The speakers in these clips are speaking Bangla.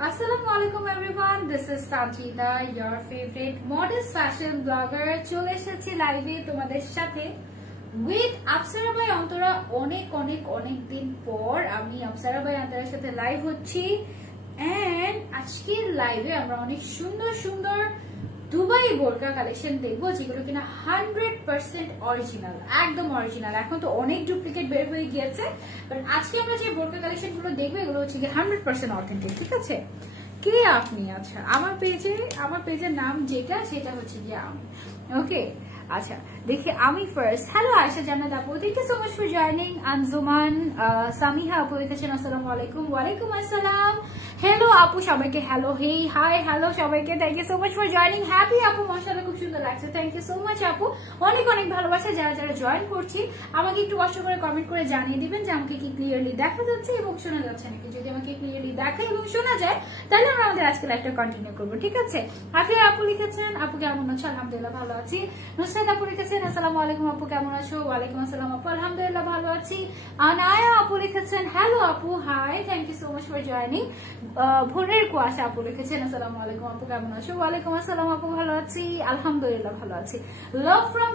Assalamualaikum everyone, this is Sajida, your favorite modest fashion blogger. চলে এসেছি লাইভে তোমাদের সাথে with আপসারা বাই অন্তরা। অনেক দিন পর আমি আপসারা বাই অন্তরার সাথে লাইভ হচ্ছি and আজকের লাইভে আমরা অনেক সুন্দর দুবাই বোরকা কালেকশন দেখবো যেগুলো কিনা 100% অরিজিনাল, একদম অরিজিনাল। এখন তো অনেক ডুপ্লিকেট বের হয়ে গিয়েছে, বাট আজকে আমরা যে বোরকা কালেকশন গুলো দেখবো এগুলো হচ্ছে 100% অথেন্টিক। ঠিক আছে, কে আপনি? আচ্ছা, আমার পেজের নাম যেটা সেটা হচ্ছে গিয়ে আমি। ওকে, আচ্ছা দেখি আমি ফার্স্ট। হ্যালো আয়শা জান্নাত আপু, thank you so much for joining. Anjuman Samiha আপু লিখেছেন আসসালামু আলাইকুম। ওয়ালাইকুম আসসালাম। হ্যালো আপু সবাইকে, হ্যালো হেই হাই হ্যালো সবাইকে, thank you so much for joining. Happy আপু, মাশাআল্লাহ খুব সুন্দর লাগছে, থ্যাংক ইউ সো মাচ আপু। অনেক ভালোবাসা। যারা জয়েন করছি আমাকে একটু কষ্ট করে কমেন্ট করে জানিয়ে দিবেন যে আমাকে কি ক্লিয়ারলি দেখা যাচ্ছে এবং শোনা যাচ্ছে নাকি। যদি আমাকে ক্লিয়ারলি দেখা এবং শোনা যায় তাহলে আমরা আমাদের আজকে লাইভটা কন্টিনিউ করবো। ঠিক আছে, আফিয়া আপু লিখেছেন আপু কেমন আছো? আলহামদুলিল্লাহ ভালো আছি। নুসরাত আপু লিখেছেন আসসালামু আলাইকুম আপু কেমন আছো? ওয়ালাইকুম আসসালাম আপু, আলহামদুলিল্লাহ ভালো আছি। আনায়া আপু লিখেছেন হ্যালো আপু hi, thank you so much for joining. ভোরের কুয়াশা আপু লিখেছেন আসসালামু আলাইকুম আপু কেমন আছো? ওয়ালাইকুম আসসালাম আপু ভালো আছি, আলহামদুলিল্লাহ ভালো আছি। লাভ ফ্রম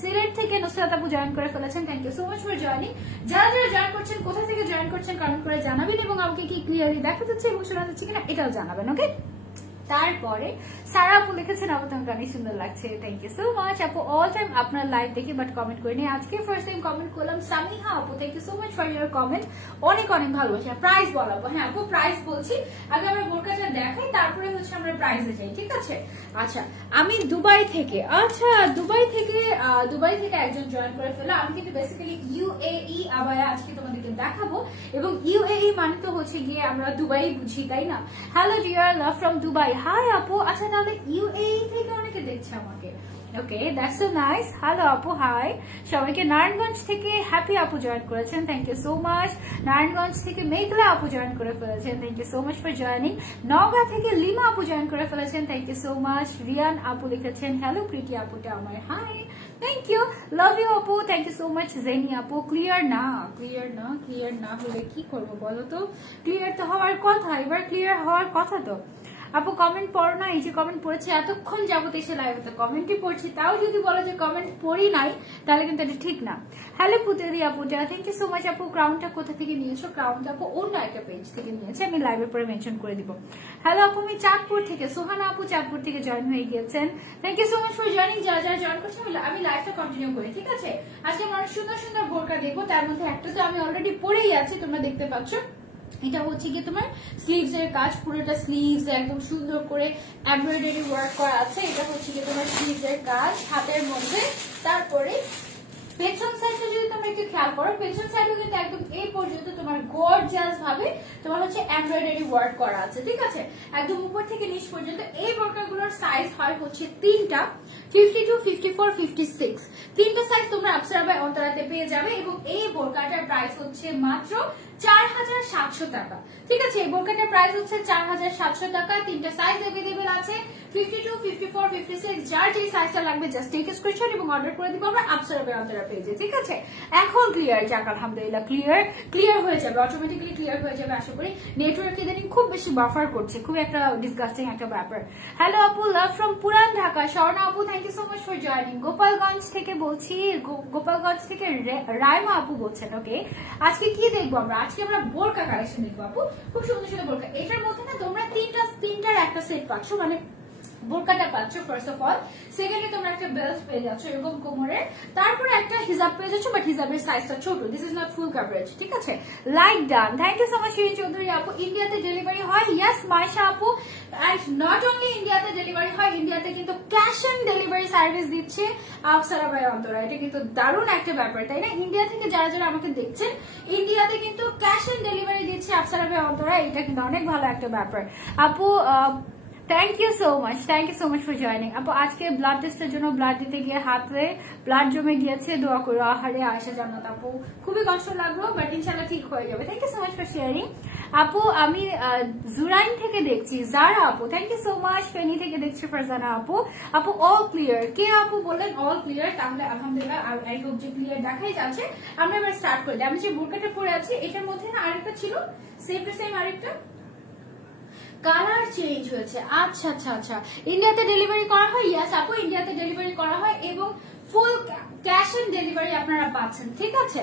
সিলেট থেকে নুসরাত আপু জয়েন করে ফেলেছেন, thank you so much for joining. যারা জয়েন করছেন, কোথা থেকে জয়েন করছেন কমেন্ট করে জানাবেন এবং আমাকে কি ক্লিয়ারলি দেখা যাচ্ছে এবং শোনা যাচ্ছে কিনা এটাও জানাবেন। ওকে, তারপরে সারা আপু লিখেছেন আপু তোমাকে অনেক সুন্দর লাগছে, থ্যাংক ইউ সো মাচ আপু। অল টাইম আপনার লাইভ দেখি বাট কমেন্ট করিনি, আজকে ফার্স্ট টাইম কমেন্ট করলাম। সামিহা আপু thank you so much for your comment, অনেক ভালোবাসা। প্রাইস বলাবো, হ্যাঁ আপু প্রাইস বলছি, আগে আমরা বোরকাটা দেখাই তারপরে হচ্ছে আমরা প্রাইসে যাই। ঠিক আছে, আচ্ছা আমি দুবাই থেকে একজন জয়েন করে ফেলো। আমি কিন্তু বেসিক্যালি ইউএই আবায়া আজকে তোমাদেরকে দেখাবো এবং ইউএই মানে তো হচ্ছে গিয়ে আমরা দুবাই বুঝি, তাই না? Hello dear, love from Dubai. Hi আপু, আচ্ছা তাহলে ইউএই থেকে অনেকে দেখছে আমাকে। Okay, that's so nice. Hello আপু হাই সবাইকে। নারায়ণগঞ্জ থেকে হ্যাপি আপু জয়েন করেছেন, thank you so much. Narayanganj থেকে মেঘলা আপু জয়েন করে ফেলেছেন, thank you so much for joining. Naogaon থেকে লিমা আপু জয়েন করে ফেলেছেন, thank you so much. Riyan আপু লিখেছেন হ্যালো প্রীতি আপুটা আমার, hi thank you, love you আপু, thank you so much. Jenny আপু ক্লিয়ার না হলে কি করবো বলো তো? ক্লিয়ার তো হওয়ার কথা, এবার ক্লিয়ার হওয়ার কথা তো। আপু কমেন্ট পড়ো না, এই যে কমেন্ট পড়েছে এতক্ষণ যাবত এসে লাইভে তো কমেন্টই পড়ছি, তাও যদি বলো যে কমেন্ট পড়ি নাই তাহলে কিন্তু এটা ঠিক না। হ্যালো পুতেরি আপুটা, থ্যাংক ইউ সো মাচ আপু। ক্রাউনটা কোথা থেকে নিয়েছো? ক্রাউনটা আপু অন্য একটা পেজ থেকে নিয়েছে, আমি লাইভের পরে মেনশন করে দিব। হ্যালো আপু, আমি চাঁদপুর থেকে। সোহানা আপু চাঁদপুর থেকে জয়েন হয়ে গিয়েছেন, thank you so much for joining. যারা জয়েন করছে আমি লাইভটা কন্টিনিউ করি। ঠিক আছে, আজকে আমরা সুন্দর বোরকা দেখবো, তার মধ্যে একটা তো আমি অলরেডি পরেই আছি, তোমরা দেখতে পাচ্ছ। এটা হচ্ছে গিয়ে তোমার স্লিভস এর কাজ, পুরোটা স্লিভস একদম সুন্দর করে এমব্রয়ডারি ওয়ার্ক করা আছে। এটা হচ্ছে গিয়ে তোমার স্লিভস এর কাজ হাতের মধ্যে। তারপরে পেছন সাইডটা যদি তোমরা একটু খেয়াল করো, পেছন সাইডও কিন্তু একদম এই পর্যন্ত তোমার গর্জিয়াস ভাবে তোমার হচ্ছে এমব্রয়ডারি ওয়ার্ক করা আছে। ঠিক আছে, একদম উপর থেকে নিচ পর্যন্ত। এই বোরকাগুলোর সাইজ হয় হচ্ছে তিনটা, 52, 54, 56। তিনটা সাইজ তোমরা আপসারা বাই অন্তরাতে পেয়ে যাবে এবং এই বোরকাটার প্রাইস হচ্ছে মাত্র 4700 টাকা। ঠিক আছে, এই বোরকাটার প্রাইস হচ্ছে 4700 টাকা। তিনটা সাইজ अवेलेबल আছে, 52, 54, 56। যার যে সাইজটা লাগবে জাস্ট টেক স্ক্রিনশট এবং অর্ডার করে দিব আমরা আপসারা বাই অন্তরা পেজে। ঠিক আছে, এখন ক্লিয়ার, যাক আলহামদুলিল্লাহ ক্লিয়ার হয়ে যাবে, অটোমেটিক্যালি ক্লিয়ার হয়ে যাবে আশা করি। নেটওয়ার্ক ইদানিং খুব বেশি বাফার করছে, খুব একটা ডিসগাস্টিং একটা ব্যাপার। হ্যালো আপু, লাভ ফ্রম পুরান ঢাকা। স্বর্ণা আপু thank you so much for joining. Gopalganj থেকে বলছি, গোপালগঞ্জ থেকে রায়মা আপু বলছেন। ওকে, আজকে কি দেখবো আমরা? আজকে আমরা বোরকা কালেকশন দেখবো আপু, খুব সুন্দর বোরকা। এটার মধ্যে না তোমরা তিনটার একটা সেট পাচ্ছ, মানে বোরকাটা পাচ্ছ ফার্স্ট অফ অল। সেকেন্ডে তোমরা একটা বেল্ট পেয়ে যাচ্ছ এরকম কোমরের, তারপরে একটা হিজাব পেয়ে যাচ্ছ, বাট হিজাবের সাইজটা ছোট, this is not full coverage. ঠিক আছে, like done, thank you so much Shirin Chowdhury আপু। ইন্ডিয়াতে ডেলিভারি হয়? ইয়েস মাইশা আপু, এন্ড নট অনলি ইন্ডিয়াতে ডেলিভারি হয়, ইন্ডিয়াতে কিন্তু ক্যাশ অন ডেলিভারি সার্ভিস দিচ্ছে আপসারা বাই অন্তরা। এটা কিন্তু দারুণ একটা ব্যাপার, তাই না? ইন্ডিয়া থেকে যারা আমাকে দেখছেন, ইন্ডিয়াতে কিন্তু ক্যাশ অন ডেলিভারি দিচ্ছে আপসারা বাই অন্তরা, এটা কিন্তু অনেক ভালো একটা ব্যাপার আপু। Thank you so much for joining আপু। আজকে ব্লাড টেস্টের জন্য ব্লাড দিতে গিয়ে হাতে ব্লাড জমে গিয়েছে, দোয়া করো। আহারে আয়শা জান্নাত আপু, খুবই কষ্ট লাগলো, বাট ইনশাআল্লাহ ঠিক হয়ে যাবে। Thank you so much for sharing আপু। আমি জুরাইন থেকে দেখছি, জারা আপু thank you so much. Feni থেকে দেখছি ফারজানা আপু। আপু অল ক্লিয়ার, কে আপু বললেন অল ক্লিয়ার? তাহলে আলহামদুলিল্লাহ, আই হোপ যে ক্লিয়ার দেখাই যাচ্ছে। আমরা এবার স্টার্ট করি। আমি যে বোরকাটা পরে আছি এটার মধ্যে না আরেকটা ছিল, সেম টু সেম আরেকটা কালার চেঞ্জ হয়েছে। আচ্ছা আচ্ছা আচ্ছা, ইন্ডিয়াতে ডেলিভারি করা হয়? ইয়েস আপু, ইন্ডিয়াতে ডেলিভারি করা হয় এবং ফুল ক্যাশ অন ডেলিভারি আপনারা পাচ্ছেন, ঠিক আছে।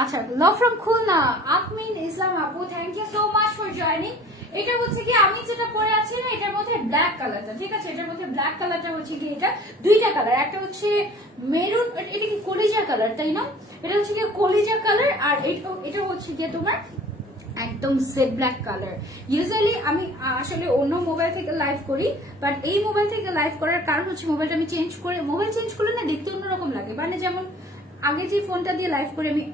আচ্ছা, লাভ ফ্রম খুলনা, আকমিন ইসলাম আপু, thank you so much for joining. এটা হচ্ছে কি আমি যেটা পরে আছি না, এটার মধ্যে ব্ল্যাক কালারটা, ঠিক আছে, এটার মধ্যে ব্ল্যাক কালারটা হচ্ছে কি, এটা দুইটা কালার, একটা হচ্ছে মেরুন, এটা কি কলিজা কালার তাই না, এটা হচ্ছে কি কলিজা কালার, আর এটা হচ্ছে গিয়ে তোমার একদম জেড ব্ল্যাক কালার। ইউজুয়ালি আমি আসলে অন্য মোবাইল থেকে লাইভ করি, বাট এই মোবাইল থেকে লাইভ করার কারণ হচ্ছে মোবাইলটা আমি চেঞ্জ করে, মোবাইল চেঞ্জ করলে না দেখতে অন্যরকম লাগে। মানে যেমন আগে যে ফোনটা দিয়ে লাইভ করি আমি,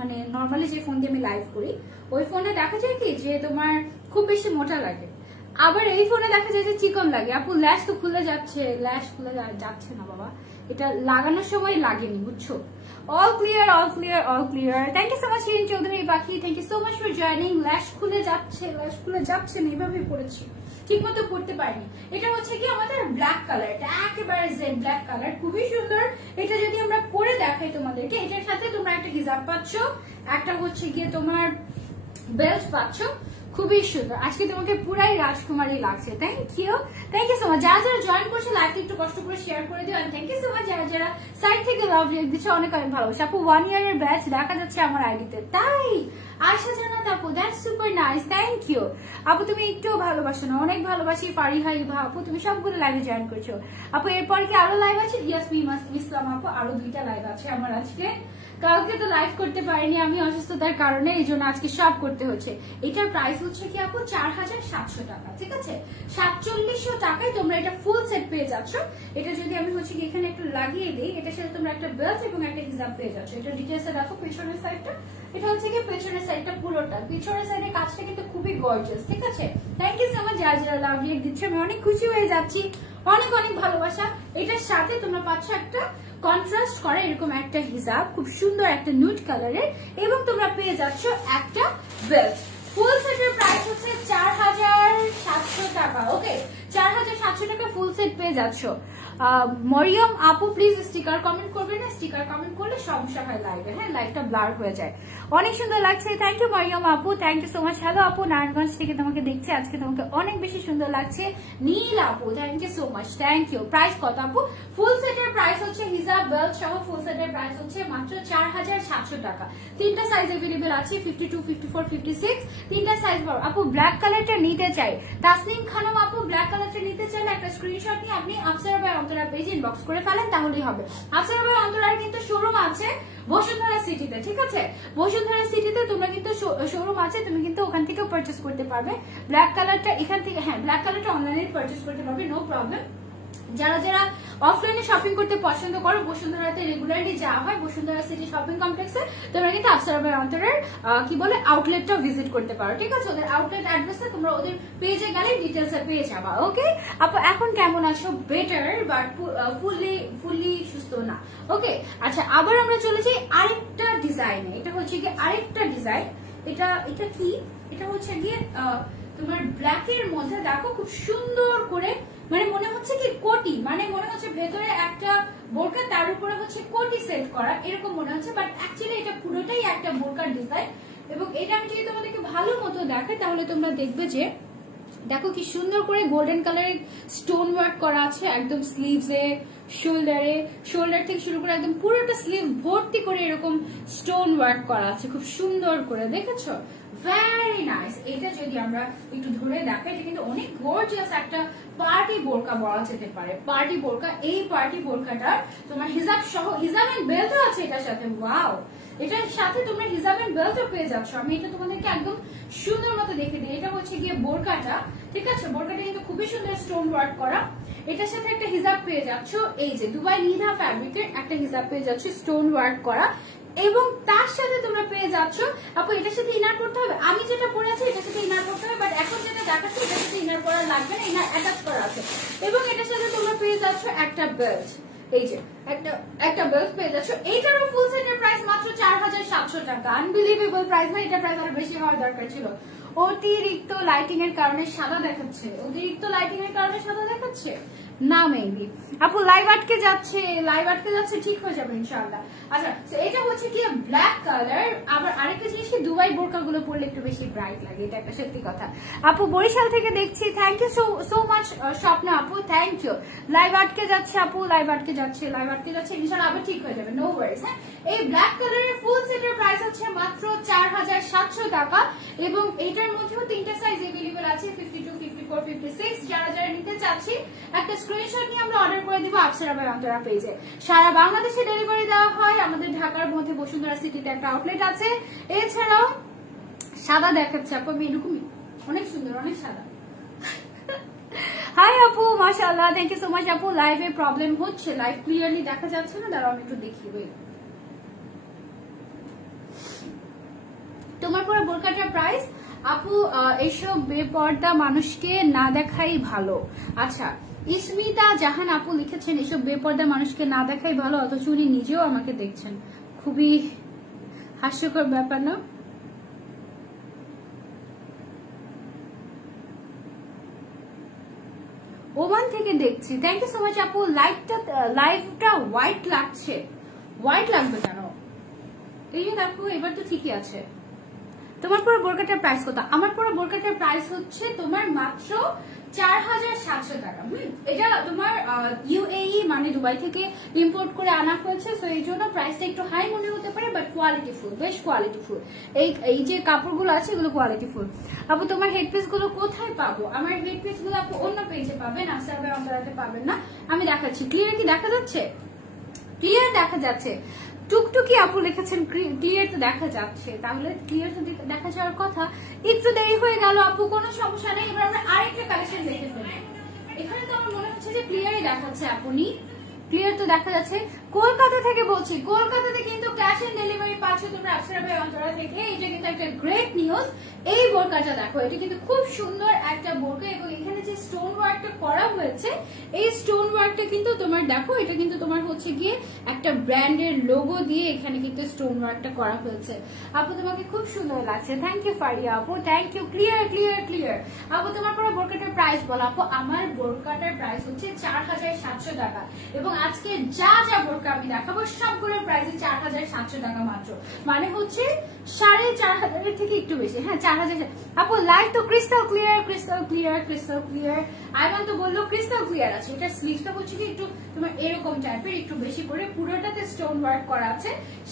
মানে নর্মালি যে ফোন দিয়ে আমি লাইভ করি, ওই ফোনে দেখা যায় কি যে তোমার খুব বেশি মোটা লাগে, আবার এই ফোনে দেখা যায় যে চিকন লাগে। আপু ল্যাশ তো খুলে যাচ্ছে, ল্যাশ খুলে যাচ্ছে না বাবা, এটা লাগানোর সময় লাগেনি, বুঝছো। All clear, all clear, all clear. Thank you so much, Shirin Chaudhary Baki. Thank you so much for joining. Lash খুলে যাচ্ছে, lash খুলে যাচ্ছে না, এভাবেই পড়েছি, ঠিক মতো পড়তে পারিনি। এটা হচ্ছে কি আমাদের ব্ল্যাক কালার, এটা একেবারে জেড ব্ল্যাক কালার, খুবই সুন্দর। এটা যদি আমরা পরে দেখাই তোমাদেরকে, এটার সাথে তোমরা একটা হিজাব পাচ্ছ, একটা হচ্ছে গিয়ে তোমার বেল্ট পাচ্ছ, খুবই সুন্দর। আজকে তোমাকে পুরাই রাজকুমারী লাগছে। Thank you so much. যারা যারা জয়েন করছে লাইভটা একটু কষ্ট করে শেয়ার করে দিও, থ্যাংক ইউ সো মাচ। যারা যারা সাইড থেকে লাভ দিচ্ছে অনেক অনেক ভালোবাসা। আপু 1 ইয়ারের ব্যাচ দেখা যাচ্ছে আমার আইডিতে, তাই আশা জানাত আপু, that's super nice, thank you আপু। তুমি একটুও ভালোবাসো না, অনেক ভালোবাসি। ফারিহা ইভা আপু, তুমি সবগুলো লাইভে জয়েন করছো আপু। এরপর কি আরো লাইভ আছে? ইয়াসমি ইসলাম আপু, আরো 2টা লাইভ আছে আমার আজকে। কালকে তো লাইভ করতে পারিনি আমি অসুস্থতার কারণে, এই জন্য আজকে সব করতে হচ্ছে। এটার প্রাইস হচ্ছে কি আপু 4700 টাকা, ঠিক আছে। 4700 টাকায় তোমরা এটা ফুল সেট পেয়ে যাচ্ছ। এটা যদি আমি হচ্ছে কি এখানে একটু লাগিয়ে দিই, এটার সাথে তোমরা একটা বেল্ট এবং একটা হিজাব পেয়ে যাচ্ছ। এটা ডিটেলসে দেখো পেছনের সাইডটা, এটা হচ্ছে কি পেছনের সাইডটা পুরোটা, পিছনের সাইডের কাজটা কিন্তু খুবই গর্জিয়াস, ঠিক আছে। থ্যাংক ইউ সো মাচ যারা যারা লাভ রিয়েক্ট দিচ্ছে, আমি অনেক খুশি হয়ে যাচ্ছি, অনেক অনেক ভালোবাসা। এটার সাথে তোমরা পাচ্ছ একটা কন্ট্রাস্ট করা এরকম একটা হিজাব, খুব সুন্দর একটা নুড কালারের, এবং তোমরা পেয়ে যাচ্ছ একটা বেল্ট। ফুল সেটের প্রাইস হচ্ছে 4700 টাকা, ওকে, 4700 টাকা ফুল সেট পেয়ে যাচ্ছ। মরিয়ম আপু প্লিজ স্টিকার কমেন্ট করবে না, স্টিকার কমেন্ট করলে সমস্যা হয় লাইভে, হ্যাঁ, লাইভটা ব্লার হয়ে যায়। অনেক সুন্দর লাগছে, থ্যাংক ইউ মরিয়ম আপু, thank you so much. Hello আপু, নারায়ণগঞ্জ থেকে তোমাকে দেখছি আজকে, তোমাকে অনেক বেশি সুন্দর লাগছে। নীল আপু, thank you so much, thank you. Price কত আপু? ফুল সেটের প্রাইস হচ্ছে হিজাব বেল্ট সহ ফুল সেটের প্রাইস হচ্ছে মাত্র 4700 টাকা। 3টা সাইজ अवेलेबल আছে, 52, 54, 56, 3টা সাইজ পাবো। আপু ব্ল্যাক কালারটা নিতে চাই, তাসনিম খানম আপু, ব্ল্যাক কালারটা নিতে চাইলে একটা স্ক্রিনশট নিয়ে আপনি আফসারা ভাই অন্তরা পেজ ইনবক্স করে ফেলেন, তাহলেই হবে। আফসারা ভাই অন্তরার কিন্তু শোরুম আছে বসুন্ধরা সিটিতে, ঠিক আছে, বসুন্ধরা সিটিতে তোমরা কিন্তু শোরুম আছে, তুমি কিন্তু ওখান থেকে পারচেস করতে পারবে। ব্ল্যাক কালারটা এখান থেকে, হ্যাঁ, ব্ল্যাক কালারটা অনলাইনে পারচেস করতে পারবে, নো প্রবলেম। যারা যারা অফলাইনে শপিং করতে পছন্দ করো, বসুন্ধরাতে রেগুলারলি যাওয়া হয়, বসুন্ধরা সিটি শপিং কমপ্লেক্সে, তোমরা কিন্তু আফসারা ভাই অন্তরের কি বলে আউটলেটটাও ভিজিট করতে পারো, ঠিক আছে। ওদের আউটলেট অ্যাড্রেসে তোমরা ওদের পেজে গেলে ডিটেলসে পেয়ে যাবা, ওকে। আপু এখন কেমন আছো? বেটার, বাট ফুললি সুস্থ না, ওকে। আচ্ছা, আবার আমরা চলে যাই আরেকটা ডিজাইনে। এটা হচ্ছে গিয়ে আরেকটা ডিজাইন, এটা কি, এটা হচ্ছে গিয়ে তোমার ব্ল্যাকের মধ্যে দেখো খুব সুন্দর করে, মানে মনে হচ্ছে কি কোটি, মানে মনে হচ্ছে ভেতরে একটা বোরকা, তার উপরে হচ্ছে কোটি সেট করা, এরকম মনে হচ্ছে, বাট অ্যাকচুয়ালি এটা পুরোটাই একটা বোরকার ডিজাইন। এবং এটা আমি যদি তোমাদেরকে ভালো মতো দেখাই তাহলে তোমরা দেখবে যে দেখো কি সুন্দর করে গোল্ডেন কালারের স্টোন ওয়ার্ক করা আছে একদম স্লিভসে, শোল্ডার থেকে শুরু করে একদম পুরোটা স্লিভ ভর্তি করে এরকম স্টোন ওয়ার্ক করা আছে, খুব সুন্দর করে, দেখেছো, ভেরি নাইস। এটা যদি আমরা একটু ধরে দেখাই, এটা কিন্তু অনেক গর্জিয়াস একটা পার্টি বোরকা বলা যেতে পারে, পার্টি বোরকা। এই পার্টি বোরকাটা তোমার হিজাব সহ, হিজাব এন্ড বেল্টও আছে এটার সাথে, ওয়াও, এটার সাথে তোমরা হিজাব এন্ড বেল্টও পেয়ে যাচ্ছ। আমি এটা তোমাদেরকে একদম সুন্দর মতো দেখে দিই। এটা হচ্ছে গিয়ে বোরকাটা, ঠিক আছে, বোরকাটা কিন্তু খুবই সুন্দর স্টোন ওয়ার্ক করা। এটার সাথে একটা হিজাব পেয়ে যাচ্ছ, এই যে দুবাই নিধা ফ্যাব্রিকের একটা হিজাব পেয়ে যাচ্ছ স্টোন ওয়ার্ক করা, এবং তার সাথে তোমরা পেয়ে যাচ্ছ, আপু এটার সাথে ইনার করতে হবে, আমি যেটা পরে আছি এটার সাথে ইনার করতে হবে, বাট এখন যেটা দেখাচ্ছি এটার সাথে ইনার করা লাগবে না, ইনার অ্যাটাচ করা আছে। এবং এটার সাথে তোমরা পেয়ে যাচ্ছ একটা বেল্ট, এই যে একটা বেল্ট পেয়ে যাচ্ছ। এইটারও ফুল সেটের প্রাইস মাত্র 4700 টাকা, আনবিলিভেবল প্রাইস না, এটা প্রাইস আরো বেশি হওয়ার দরকার ছিল। অতিরিক্ত লাইটিং এর কারণে সাদা দেখাচ্ছে, অতিরিক্ত লাইটিং এর কারণে সাদা দেখাচ্ছে, না মেবি আপু লাইভ আটকে যাচ্ছে, ঠিক হয়ে যাবে ইনশাআল্লাহ। আচ্ছা এটা হচ্ছে কি ব্ল্যাক কালার। আবার আরেকটা জিনিস কি দুবাই বোরকা গুলো পরলে একটু বেশি ব্রাইট লাগে, এটা একটা সত্যি কথা। আপু বরিশাল থেকে দেখছি, thank you so much Swapna আপু, থ্যাংক ইউ। লাইভ আটকে যাচ্ছে আপু, লাইভ আটকে যাচ্ছে ইনশাআল্লাহ আবার ঠিক হয়ে যাবে, নো ওয়ারিজ। হ্যাঁ এই ব্ল্যাক কালারের ফুল সেটের প্রাইস হচ্ছে মাত্র 4700 টাকা এবং এটার মধ্যেও তিনটা সাইজ अवेलेबल আছে, 52, 54, 56। যারা যারা নিতে চাচ্ছি একটা স্ক্রিনশট নিয়ে আমরা অর্ডার করে দিব আপসারা বাই অন্তরা পেজে। সারা বাংলাদেশে ডেলিভারি দেওয়া হয়। আমাদের ঢাকার মধ্যে বসুন্ধরা সিটিতে একটা আউটলেট আছে। এছাড়াও সাদা দেখাচ্ছে আপু, আমি এরকমই অনেক সুন্দর, অনেক সাদা। হাই আপু মাশাআল্লাহ, থ্যাংক ইউ সো মাচ আপু। লাইভে প্রবলেম হচ্ছে, লাইভ ক্লিয়ারলি দেখা যাচ্ছে না, দাঁড়াও আমি একটু দেখি। তোমার পরে বোরকাটার প্রাইস আপু এইসব বেপর্দা মানুষকে না দেখাই ভালো। আচ্ছা ইসমিতা জাহান আপু লিখেছেন এসব বেপর্দা মানুষকে না দেখাই ভালো, অথচ উনি নিজেও আমাকে দেখছেন, খুবই হাস্যকর ব্যাপার না? ওমান থেকে দেখছি, থ্যাংক ইউ সো মাচ আপু। লাইভটা হোয়াইট লাগছে, হোয়াইট লাগবে কেন? এই যে দেখো এবার তো ঠিকই আছে। তোমার পুরো বোরকাটার প্রাইস কত? আমার পুরো বোরকাটার প্রাইস হচ্ছে তোমার মাত্র 4700 টাকা। এটা তোমার ইউএই মানে দুবাই থেকে ইম্পোর্ট করে আনা হয়েছে, সো এই জন্য প্রাইসটা একটু হাই মনে হতে পারে, বাট কোয়ালিটিফুল, বেশ কোয়ালিটিফুল। এই যে কাপড়গুলো আছে এগুলো কোয়ালিটিফুল। আপু তোমার হেডপিস গুলো কোথায় পাবো? আমার হেডপিস গুলো আপু অন্য পেজে পাবেন, আফসার অন্তরাতে পাবেন না। আমি দেখাচ্ছি, ক্লিয়ার কি দেখা যাচ্ছে? ক্লিয়ার দেখা যাচ্ছে। টুকটুকি আপু লিখেছেন ক্লিয়ার তো দেখা যাচ্ছে, তাহলে ক্লিয়ার তো দেখা যাওয়ার কথা। একটু দেরি হয়ে গেল আপু, কোনো সমস্যা নেই। এবার আমরা আরেকটা কালেকশন দেখে ফেলবো। এখানে তো আমার মনে হচ্ছে যে ক্লিয়ারই দেখাচ্ছে আপনি, ক্লিয়ার তো দেখা যাচ্ছে। কলকাতা থেকে বলছি, কলকাতাতে কিন্তু ক্যাশ অন ডেলিভারি পাচ্ছ তোমরা আফসারা বাই অন্তরা থেকে। এটা কিন্তু একটা গ্রেট নিউজ। এই বোরকাটা দেখো, এটা কিন্তু খুব সুন্দর একটা বোরকা এবং এখানে যে স্টোন ওয়ার্কটা করা হয়েছে, এই স্টোন ওয়ার্কটা কিন্তু তোমার দেখো, এটা কিন্তু তোমার হচ্ছে গিয়ে একটা ব্র্যান্ডের লোগো দিয়ে এখানে কিন্তু স্টোন ওয়ার্কটা করা হয়েছে। আপু তোমাকে খুব সুন্দর লাগছে, থ্যাংক ইউ ফারিয়া আপু, thank you. Clear clear clear. আপু তোমার পুরো বোরকাটার প্রাইস বলো। আপু আমার বোরকাটার প্রাইস হচ্ছে 4700 টাকা এবং আজকে যা যা বোরকা আমি দেখাবো সবগুলোর প্রাইস 4700 টাকা মাত্র, মানে হচ্ছে 4500 থেকে একটু বেশি। হ্যাঁ 4000। আপু লাইট তো crystal clear, crystal clear, crystal clear. Aiman তো বললো ক্রিস্টাল ক্লিয়ার আছে। এটা স্লিভটা হচ্ছে কি একটু তোমার এরকম টাইপের, একটু বেশি করে পুরোটাতে স্টোন ওয়ার্ক করা আছে।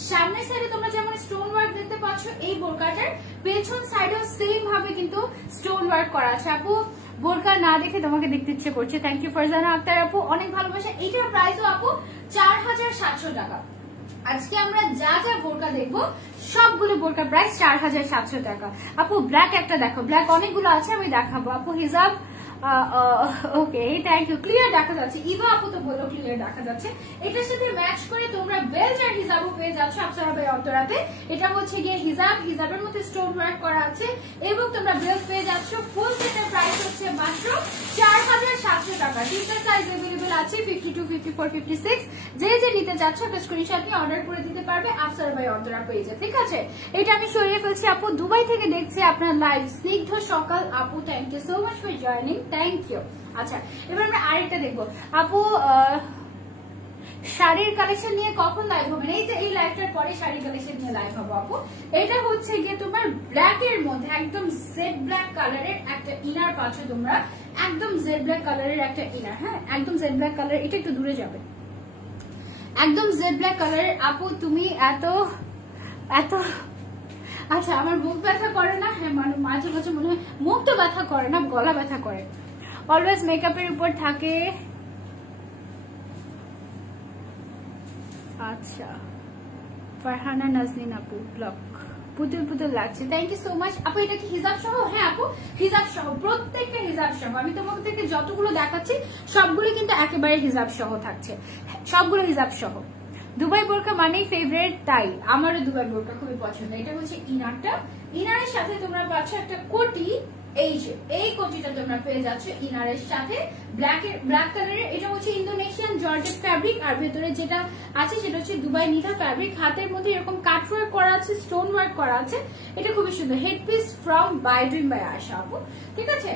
সামনের সাইডে তোমরা যেমন স্টোন ওয়ার্ক দেখতে পাচ্ছ, এই বোরকাটার পেছন সাইডেও সেম ভাবে কিন্তু স্টোন ওয়ার্ক করা আছে। আপু বোরকা না দেখে তোমাকে দেখতে ইচ্ছে করছে, থ্যাংক ইউ ফারজানা আক্তার আপু, অনেক ভালোবাসা। এইটার প্রাইসও আপু 4700 টাকা। আজকে আমরা যা যা বোরকা দেখবো সবগুলো বোরকার প্রাইস 4700 টাকা। আপু ব্ল্যাক একটা দেখো, ব্ল্যাক অনেকগুলো আছে, আমি দেখাবো। আপু হিজাব, ওকে থ্যাংক ইউ। ক্লিয়ার দেখা যাচ্ছে, ইভা আপু তো বললো ক্লিয়ার দেখা যাচ্ছে। এটার সাথে ম্যাচ করে তোমরা বেল্ট আর হিজাবও পেয়ে যাচ্ছ আফসারা বাই অন্তরাতে। এটা হচ্ছে গিয়ে হিজাব, হিজাবের মধ্যে স্টোন ওয়ার্ক করা আছে এবং তোমরা বেল্ট পেয়ে যাচ্ছ। ফুল সেটের প্রাইস হচ্ছে মাত্র 4700 টাকা। তিনটা সাইজ अवेलेबल আছে, 52, 54, 56। যে যে নিতে চাচ্ছ একটা স্ক্রিনশট নিয়ে অর্ডার করে দিতে পারবে আফসারা বাই অন্তরা পেজে, ঠিক আছে? এটা আমি সরিয়ে ফেলছি। আপু দুবাই থেকে দেখছি আপনার লাইভ, স্নিগ্ধ সকাল আপু, thank you so much for joining, thank you. আচ্ছা এবার আমরা আরেকটা দেখবো। আপু শাড়ির কালেকশন নিয়ে কখন লাইভ হবে? এই যে এই লাইভটার পরে শাড়ির কালেকশন নিয়ে লাইভ হবে আপু। এটা হচ্ছে গিয়ে তোমার ব্ল্যাক এর মধ্যে একদম জেড ব্ল্যাক কালারের একটা ইনার পাচ্ছ তোমরা, একদম জেড ব্ল্যাক কালারের একটা ইনার। হ্যাঁ একদম জেড ব্ল্যাক কালার, এটা একটু দূরে যাবে, একদম জেড ব্ল্যাক কালারের। আপু তুমি এত এত আচ্ছা আমার মুখ ব্যথা করে না? হ্যাঁ মাঝে মাঝে মনে হয় মুখ তো ব্যথা করে না, গলা ব্যথা করে। অলওয়েজ মেকআপের উপর থাকে। আচ্ছা ফারহানা নাজনীন আপু ব্লক, পুতুল পুতুল লাগছে, থ্যাংক ইউ সো মাচ আপু। এটা কি হিজাব সহ? হ্যাঁ আপু হিজাব সহ, প্রত্যেকটা হিজাব সহ। আমি তোমাদেরকে যতগুলো দেখাচ্ছি সবগুলো কিন্তু একেবারে হিজাব সহ থাকছে, সবগুলো হিজাব সহ। দুবাই বোরকা মানেই ফেভারিট, তাই আমারও দুবাই বোরকা খুবই পছন্দ। এটা হচ্ছে ইনারটা, ইনারের সাথে তোমরা পাচ্ছ একটা কোটি, এই কোটিটা তোমরা পেয়ে যাচ্ছ ইনারের সাথে ব্ল্যাক কালারের। এটা হচ্ছে ইন্দোনেশিয়ান জর্জেট ফ্যাব্রিক, আর ভেতরে যেটা আছে সেটা হচ্ছে দুবাই নিথা ফ্যাব্রিক। হাতের মধ্যে এরকম কাট ওয়ার্ক করা আছে, স্টোন ওয়ার্ক করা আছে, এটা খুবই সুন্দর। Head piece from by dream by Asha আপু, ঠিক আছে।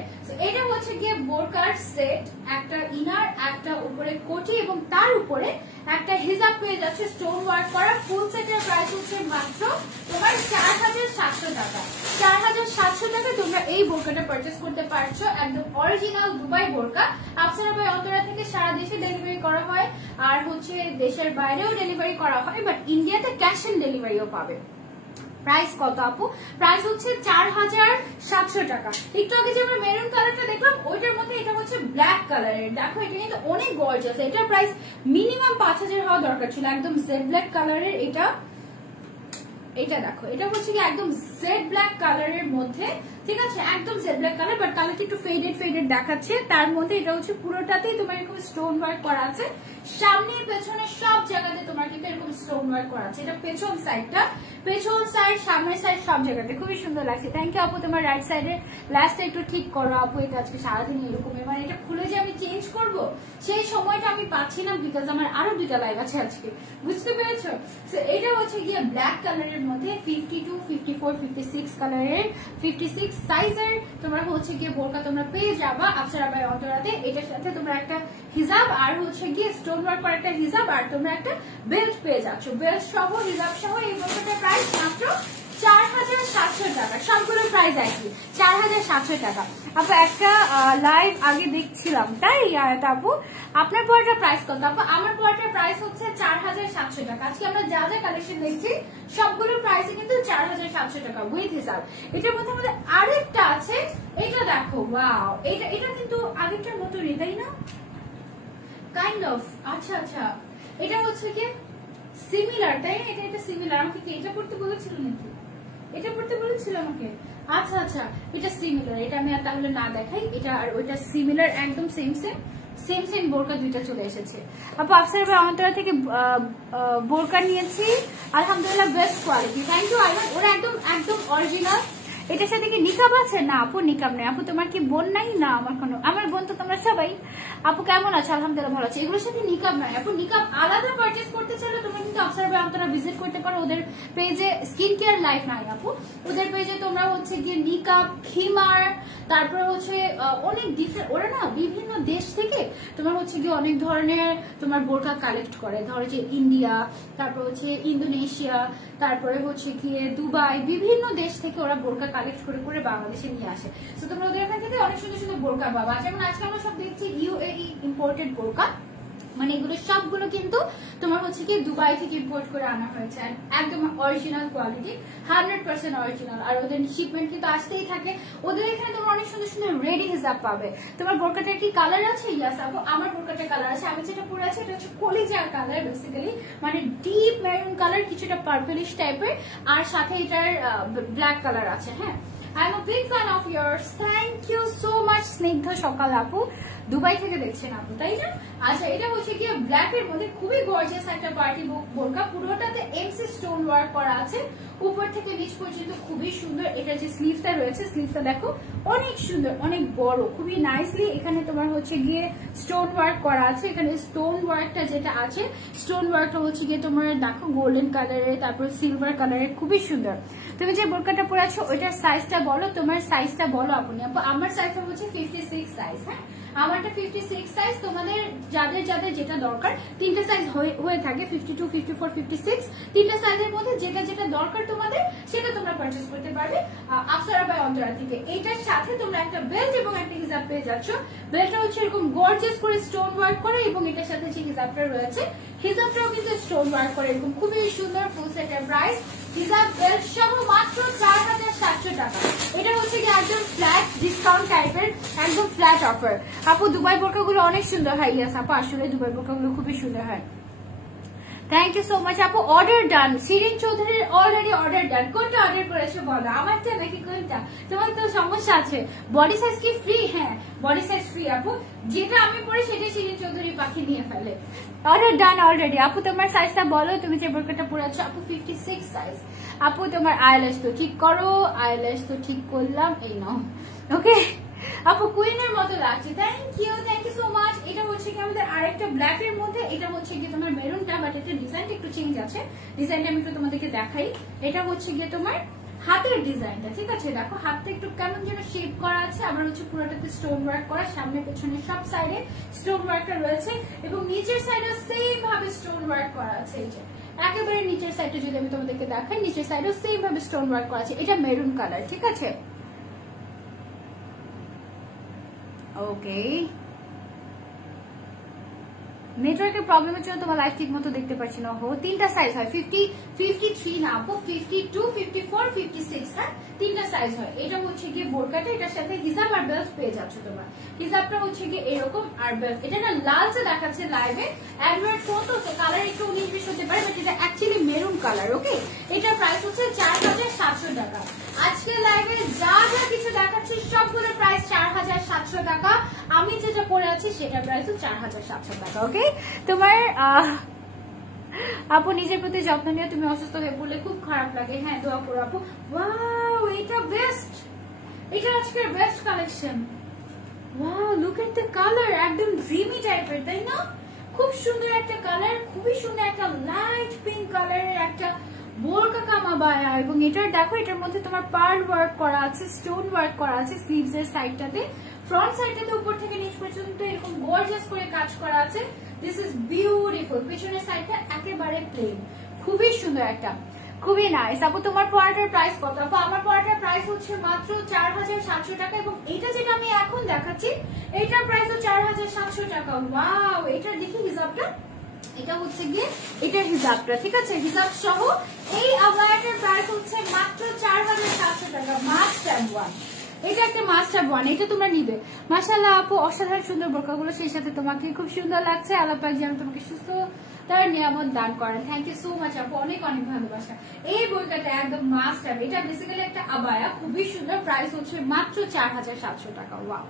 এটা হচ্ছে গিয়ে বোরকার সেট, একটা ইনার, একটা উপরে কোটি এবং তার উপরে একটা হিজাব পেয়ে যাচ্ছে স্টোন ওয়ার্ক করা। ফুল সেটের প্রাইস হচ্ছে মাত্র তোমার 4700 টাকা। 4700 টাকা তোমরা এই বোরকাটা পারচেস করতে পারছো, একদম অরিজিনাল দুবাই বোরকা। আফসারা বাই অন্তরা থেকে সারা দেশে ডেলিভারি করা হয়, আর হচ্ছে দেশের বাইরেও ডেলিভারি করা হয়, বাট ইন্ডিয়াতে ক্যাশ অন ডেলিভারিও পাবে। প্রাইস কত আপু? প্রাইস হচ্ছে 4700 টাকা। একটু আগে যে আমরা মেরুন কালারটা দেখলাম ওইটার মধ্যে এটা হচ্ছে ব্ল্যাক কালারের। দেখো এটা কিন্তু অনেক গর্জিয়াস, এটার প্রাইস মিনিমাম 5000 হওয়া দরকার ছিল। একদম জেড ব্ল্যাক কালারের এটা দেখো, এটা হচ্ছে কি একদম জেড ব্ল্যাক কালারের মধ্যে, ঠিক আছে, একদম জেড ব্ল্যাক কালার, বাট কালারটা একটু ফেডেড দেখাচ্ছে। তার মধ্যে এটা হচ্ছে পুরোটাতেই তোমার এরকম স্টোন ওয়ার্ক করা আছে, সামনে পেছনে সব জায়গাতে তোমার কিন্তু এরকম স্টোন ওয়ার্ক করা আছে। এটা পেছন সাইডটা, পেছন সাইড, সামনের সাইড সব জায়গাতে খুবই সুন্দর লাগছে। থ্যাংক ইউ আপু। তোমার রাইট সাইডের ল্যাশটা একটু ঠিক করো আপু, এটা আজকে সারাদিন এরকম, মানে এটা খুলে যে আমি চেঞ্জ করব সেই সময়টা আমি পাচ্ছি না, বিকজ আমার আরো 2টা লাইভ আছে আজকে, বুঝতে পেরেছো? এটা হচ্ছে গিয়ে ব্ল্যাক কালারের মধ্যে 52, 54, 56 কালারের, 56 সাইজের তোমার হচ্ছে গিয়ে বোরকা তোমরা পেয়ে যাবা আফসারা বাই অন্তরাতে। এটার সাথে তোমরা একটা হিজাব আর হচ্ছে গিয়ে স্টোন ওয়ার্ক করা একটা হিজাব, আর তোমরা একটা বেল্ট পেয়ে যাচ্ছ, বেল্ট সহ হিজাব সহ। এই বোরকাটার প্রাইস মাত্র 4700 টাকা। সবগুলোর প্রাইস একই, 4700 টাকা। আপু একটা লাইভ আগে দেখছিলাম, তাই আপু আপনার পড়াটার প্রাইস কত আপু? আমার পড়াটার প্রাইস হচ্ছে 4700 টাকা। আজকে আমরা যা যা কালেকশন দেখছি সবগুলোর প্রাইস কিন্তু 4700 টাকা উইথ হিসাব। এটার মধ্যে আমাদের আরেকটা আছে, এটা দেখো, ওয়াও, এটা কিন্তু আগেরটার মতনই, তাই না? কাইন্ড অফ, আচ্ছা, এটা হচ্ছে কি সিমিলার, তাই না? এটা সিমিলার। আমাকে কি এটা পড়তে বলেছিল নাকি? এটা পড়তে বলেছিল আমাকে? আচ্ছা, এটা সিমিলার। এটা আমি তাহলে না দেখাই, এটা আর ওইটা সিমিলার, একদম সেম বোরকা দুইটা চলে এসেছে। আপু আফসারা বাই অন্তরা থেকে বোরকা নিয়েছি, আলহামদুলিল্লাহ best quality. Thank you Aiman. ওরা একদম অরিজিনাল। এটার সাথে কি নিকাব আছে? না আপু নিকাব নেই। আপু তোমার কি বোন নাই? না আমার বোন তো তোমরা সবাই। আপু কেমন আছে? আলহামদুলিল্লাহ ভালো আছে। এগুলোর সাথে নিকাব নাই আপু। নিকাব আলাদা পারচেস করতে চাইলে তোমরা কিন্তু আফসারা বাই অন্তরা ভিজিট করতে পারো। ওদের পেজে স্কিন কেয়ার লাইফ নাই আপু, ওদের পেজে তোমরা হচ্ছে গিয়ে নিকাব, খিমার, তারপরে হচ্ছে অনেক ডিফারেন্ট, ওরা না বিভিন্ন দেশ থেকে তোমার হচ্ছে গিয়ে অনেক ধরনের তোমার বোরকা কালেক্ট করে। ধরো যে ইন্ডিয়া, তারপর হচ্ছে ইন্দোনেশিয়া, তারপরে হচ্ছে গিয়ে দুবাই, বিভিন্ন দেশ থেকে ওরা বোরকা কালেক্ট করে বাংলাদেশে নিয়ে আসে। তো তোমরা ওদের এখান থেকে অনেক সুন্দর সুন্দর বোরকা পাবা। যেমন আজকে আমরা সব দেখছি ইউএই ইম্পোর্টেড বোরকা, মানে এগুলো সবগুলো কিন্তু তোমার হচ্ছে কি দুবাই থেকে ইম্পোর্ট করে আনা হয়েছে, একদম অরিজিনাল কোয়ালিটি, 100% অরিজিনাল। আর ওদের শিপমেন্ট কিন্তু আসতেই থাকে। ওদের এখানে তোমার অনেক সুন্দর সুন্দর রেডি হিসাব পাবে। তোমার বোরকাটার কি কালার আছে? ইয়াস আপু, আমার বোরকাটার কালার আছে। আমি যেটা পরে আছি এটা হচ্ছে কলিজার কালার, বেসিক্যালি মানে ডিপ মেরুন কালার, কিছুটা পার্পলিশ টাইপের, আর সাথে এটার ব্ল্যাক কালার আছে। হ্যাঁ, I am a big fan of yours. Thank you so much স্নিগ্ধ সকাল আপু, দুবাই থেকে দেখছেন আপু, তাই না? আচ্ছা, এটা হচ্ছে কি ব্ল্যাক এর মধ্যে খুবই গর্জিয়াস একটা পার্টি বোরকা, পুরোটাতে এমসি স্টোন ওয়ার্ক করা আছে, উপর থেকে নিচ পর্যন্ত খুবই সুন্দর। এটা যে স্লিভটা রয়েছে, স্লিভটা দেখো অনেক সুন্দর, অনেক বড়, খুবই নাইসলি এখানে তোমার হচ্ছে গিয়ে স্টোন ওয়ার্ক করা আছে। এখানে স্টোন ওয়ার্কটা যেটা আছে, স্টোন ওয়ার্কটা হচ্ছে গিয়ে তোমার দেখো গোল্ডেন কালারের, তারপর সিলভার কালারের, খুবই সুন্দর। তুমি যে বোরকাটা পরে আছো ওইটার সাইজটা বলো, তোমার সাইজটা বলো আপনি আপু। আমার সাইজটা হচ্ছে 56 সাইজ। হ্যাঁ, আমারটা 56 সাইজ। তোমাদের যাদের যেটা দরকার, 3টে সাইজ হয়ে থাকে, 52, 54, 56, 3টে সাইজের মধ্যে যেটা দরকার তোমাদের সেটা তোমরা পারচেজ করতে পারবে আফসারা বাই অন্তরা থেকে। এটার সাথে তোমরা একটা বেল্ট এবং একটা হিজাব পেয়ে যাচ্ছ। বেল্টটা হচ্ছে এরকম গর্জিয়াস করে স্টোন ওয়ার্ক করে, এবং এটার সাথে যে হিজাবটা রয়েছে, হিজাবটাও কিন্তু স্টোন ওয়ার্ক করে, এরকম খুবই সুন্দর। ফুল সেটের প্রাইস হিজাব বেল্ট সহ মাত্র 4700 টাকা। এটা হচ্ছে কি একদম ফ্ল্যাট ডিসকাউন্ট টাইপের, একদম ফ্ল্যাট অফার। আপু দুবাই বোরকাগুলো অনেক সুন্দর হয়। ইয়াস আপু, আসলে দুবাই বোরকাগুলো খুবই সুন্দর হয়। থ্যাংক ইউ সো মাচ আপু। অর্ডার ডান, শিরিন চৌধুরীর অলরেডি অর্ডার ডান। কোনটা অর্ডার করেছো বলো, আমারটা নাকি কোনটা? তোমার তো সমস্যা আছে। বডি সাইজ কি ফ্রি? হ্যাঁ বডি সাইজ ফ্রি আপু, যেটা আমি পরে সেটা শিরিন চৌধুরী পাখি নিয়ে ফেলে। অর্ডার ডান অলরেডি আপু। তোমার সাইজটা বলো, তুমি যে বোরকাটা পরে আছো আপু 56 সাইজ। আপু তোমার আইল্যাশ তো ঠিক করো, আইল্যাশ তো ঠিক করলাম, এই নাও। ওকে আপু কুইনের মতো লাগছে, থ্যাংক ইউ সো মাচ। এটা হচ্ছে কি আমাদের আরেকটা ব্ল্যাক এর মধ্যে, এটা হচ্ছে কি তোমার মেরুনটা, বাট এটা ডিজাইনটা একটু চেঞ্জ আছে। ডিজাইনটা আমি একটু তোমাদেরকে দেখাই। এটা হচ্ছে গিয়ে তোমার হাতের ডিজাইনটা, ঠিক আছে? দেখো হাতটা একটু কেমন যেন শেপ করা আছে, আবার হচ্ছে পুরোটাতে স্টোন ওয়ার্ক করা, সামনে পেছনে সব সাইডে স্টোন ওয়ার্কটা রয়েছে, এবং নিচের সাইডে সেম ভাবে স্টোন ওয়ার্ক করা আছে। এই যে একেবারে নিচের সাইডে যদি আমি তোমাদেরকে দেখাই, নিচের সাইডেও সেম ভাবে স্টোন ওয়ার্ক করা আছে। এটা মেরুন কালার, ঠিক আছে? ওকে, নেটওয়ার্কের প্রবলেমের জন্য তোমার লাইভ ঠিক মতো দেখতে পাচ্ছি না। হো তিনটা সাইজ হয়, 50, 53 না আপু, 52, 54, 56, হ্যাঁ তিনটা সাইজ হয়। এটা হচ্ছে গিয়ে বোরকাটা, এটার সাথে হিজাব আর বেল্ট পেয়ে যাচ্ছ তোমরা। হিজাবটা হচ্ছে গিয়ে এরকম, আর বেল্ট এটা না লালচে দেখাচ্ছে লাইভে, অ্যাডভার্ট ফটো তো কালার একটু 19-20 হতে পারে, বাট এটা অ্যাকচুয়ালি মেরুন কালার। ওকে, এটার প্রাইস হচ্ছে 4700 টাকা। আজকে লাইভে যা যা কিছু দেখাচ্ছি সবগুলো প্রাইস 4700 টাকা। আমি যেটা পরে আছি সেটা প্রাইস 4700 টাকা। ওকে, তোমার আপু নিজের প্রতি যত্ন নিয়ে, তুমি অসুস্থ হয়ে পড়লে খুব খারাপ লাগে। হ্যাঁ দোয়া করো আপু। ওয়াও এটা বেস্ট, এটা আজকের best collection. Wow look at the colour, একদম ড্রিমি টাইপের, তাই না? খুব সুন্দর একটা কালার, খুবই সুন্দর একটা লাইট পিঙ্ক কালারের একটা বোরকা কামাবায়া, এবং এটার দেখো এটার মধ্যে তোমার পার্ল ওয়ার্ক করা আছে, স্টোন ওয়ার্ক করা আছে স্লিভস এর সাইডটাতে, ফ্রন্ট সাইডটাতে উপর থেকে নিচ পর্যন্ত এরকম গর্জিয়াস করে কাজ করা আছে। This is beautiful. পিছনের সাইডটা একেবারে প্লেন, খুবই সুন্দর একটা, খুবই নাইস। আপু তোমার পরাটার প্রাইস কত? আপু আমার পরাটার প্রাইস হচ্ছে মাত্র 4700 টাকা, এবং এটা যেটা আমি এখন দেখাচ্ছি এটার প্রাইস 4700 টাকা। ওয়াও, এটার দেখি হিজাবটা, এটা হচ্ছে গিয়ে এটার হিজাবটা, ঠিক আছে? হিজাব সহ এই আবায়াটার প্রাইস হচ্ছে মাত্র 4700 টাকা। মাস্ট হ্যাভ ওয়ান, এটা একটা মাস্ট হ্যাভ ওয়ান, এটা তোমরা নিবে। মাশাআল্লাহ আপু অসাধারণ সুন্দর বোরকাগুলো, সেই সাথে তোমাকে খুব সুন্দর লাগছে। আল্লাহ পাক যেন তোমাকে সুস্থ তার নিয়ামত দান করেন। থ্যাংক ইউ সো মাচ আপু, অনেক অনেক ভালোবাসা। এই বোরকাটা একদম মাস্ট হ্যাভ, এটা বেসিক্যালি একটা আবায়া, খুবই সুন্দর। প্রাইস হচ্ছে মাত্র 4700 টাকা। ওয়াও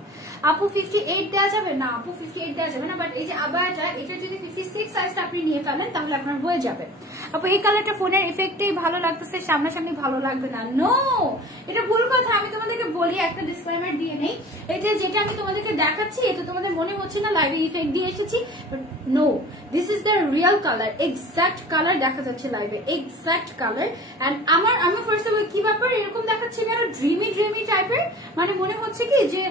আপু 58 দেওয়া যাবে না? আপু 58 দেওয়া যাবে না, বাট এই যে আবায়াটা, এটা যদি 56 সাইজটা আপনি নিয়ে ফেলেন তাহলে আপনার হয়ে যাবে। আপু এই কালারটা ফোনের এফেক্টেই ভালো লাগতেছে, সামনাসামনি ভালো লাগবে না। নো, এটা ভুল কথা। আমি তোমাদেরকে বলি, একটা ডিসক্লেমার দিয়ে নেই, এই যে যেটা আমি তোমাদেরকে দেখাচ্ছি এটা তোমাদের মনে হচ্ছে না লাইভে ইফেক্ট দিয়ে এসেছি, but no, this is the real colour, exact colour দেখা যাচ্ছে লাইভে, এক্সাক্ট কালার। এন্ড আমি ফার্স্ট অফ অল কি ব্যাপার এরকম দেখাচ্ছে কেন, ড্রিমি ড্রিমি টাইপের, মানে মনে হচ্ছে কি যে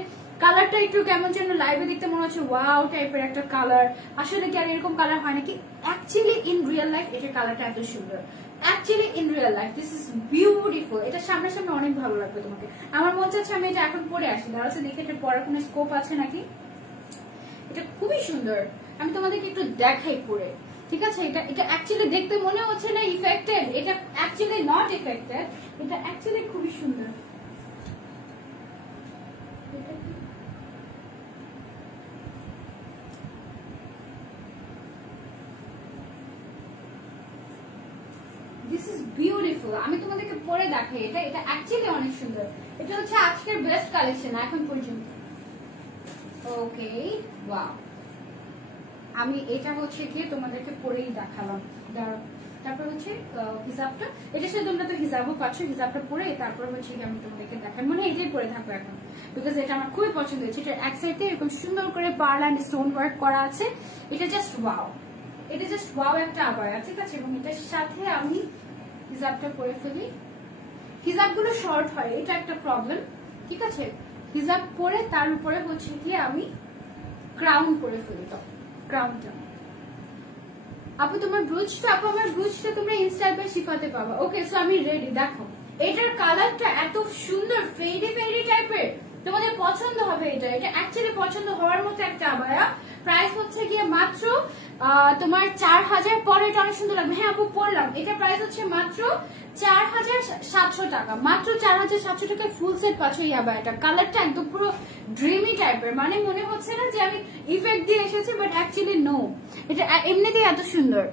কালারটা একটু কেমন যেন লাইভে দেখতে মনে হচ্ছে ওয়াও টাইপের একটা কালার। আসলে কি আর এরকম কালার হয় নাকি? অ্যাকচুয়ালি ইন রিয়েল লাইফ এটার কালারটা এত সুন্দর। Actually in real life this is beautiful. এটা সামনে অনেক ভালো লাগবে তোমাকে। আমার মনে হচ্ছে আমি এটা এখন পরে আসি, দাঁড়াচ্ছে দেখে এটা পরার কোনো স্কোপ আছে নাকি। এটা খুবই সুন্দর, আমি তোমাদেরকে একটু দেখাই পরে, ঠিক আছে? এটা অ্যাকচুয়ালি দেখতে মনে হচ্ছে না ইফেক্টেড, এটা অ্যাকচুয়ালি নট ইফেক্টেড, এটা অ্যাকচুয়ালি খুবই সুন্দর। দিস ইজ বিউটিফুল, আমি তোমাদেরকে পরে দেখাই। এটা অ্যাকচুয়ালি অনেক সুন্দর। এটা হচ্ছে আজকের বেস্ট কালেকশন এখন পর্যন্ত। ওকে ওয়াও, আমি এটা হচ্ছে গিয়ে তোমাদেরকে পরেই দেখালাম। তারপর হচ্ছে হিজাবটা, এটার সাথে তোমরা তো হিজাবও পাচ্ছ, হিজাবটা পরে তারপর হচ্ছে আমি তোমাদেরকে দেখাই, মানে এটাই পরে থাকবো এখন, বিকজ এটা আমার খুবই পছন্দ হয়েছে। এটার এক সাইডে এরকম সুন্দর করে পার্ল অ্যান্ড স্টোন ওয়ার্ক করা আছে। এটা জাস্ট ওয়াও, এটা জাস্ট ওয়াও একটা আবায়া, ঠিক আছে? এবং এটার সাথে আমি হিজাবটা পরে ফেলি। হিজাবগুলো শর্ট হয়, এটা একটা প্রবলেম, ঠিক আছে? হিজাব পরে তার উপরে হচ্ছে কি আমি ক্রাউন করে ফেলি, তো ক্রাউনটা। আপু তোমার ব্রুচটা, আপু আমার ব্রুচটা তোমরা ইনস্টাগ্রামে শিফাতে পাবা। ওকে, সো আমি রেডি। দেখো এটার কালারটা এত সুন্দর, ফেডি ফেডি টাইপের, তোমাদের পছন্দ হবে। এটা অ্যাকচুয়ালি পছন্দ হওয়ার মতো একটা আবায়া। প্রাইস হচ্ছে গিয়ে মাত্র তোমার 4000। পরে এটা অনেক সুন্দর লাগবে। হ্যাঁ আপু পরলাম, এটা প্রাইস হচ্ছে মাত্র 4700 টাকা। মাত্র 4700 টাকায় ফুল সেট পাচ্ছ এই আবায়াটা। কালারটা একদম পুরো ড্রিমি টাইপের, মানে মনে হচ্ছে না যে আমি ইফেক্ট দিয়ে এসেছি, বাট অ্যাকচুয়ালি নো, এটা এমনিতেই এত সুন্দর।